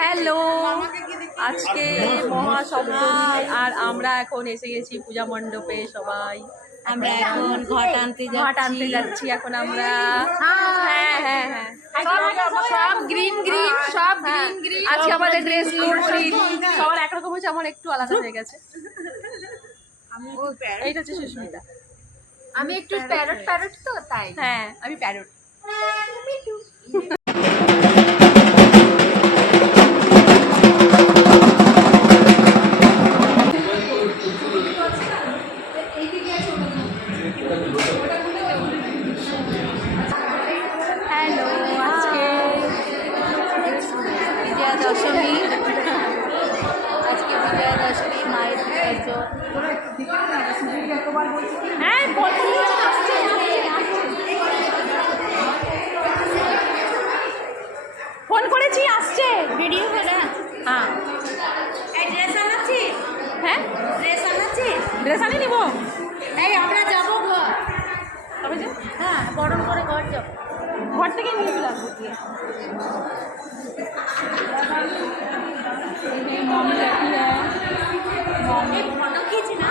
Hello, আজকে মহাসপ্তমী আর আমরা এখন এসে গেছি পূজা মণ্ডপে। সবাই আমরা এখন ঘট আনতে যাচ্ছি এখন আমরা। হ্যাঁ হ্যাঁ হ্যাঁ, সব গ্রিন গ্রিন, সব গ্রিন গ্রিন। আজকে আমাদের ড্রেস কোড সবার একরকম হচ্ছে, আমার একটু আলাদা হয়ে গেছে। এইটা হচ্ছে সুস্মিতা, আমি একটু প্যারট প্যারট তো তাই। হ্যাঁ আমি প্যারট। হ্যালো, আজকে বিজয়া দশমী, আজকে বিজয়া দশমী, মায়ের বিসর্জন। হ্যাঁ ফোন করেছি, আসছে ভিডিও করা। হ্যাঁ। এই ড্রেস আনাচ্ছি, হ্যাঁ ড্রেস আনাচ্ছি। ড্রেস আনি নিব। এই আমরা যাবো ঘর, তবে যে হ্যাঁ গরম করে ঘর যাবো। ঘর থেকে নিয়ে চলে আসবো গিয়ে। ফটো খিঁচি না।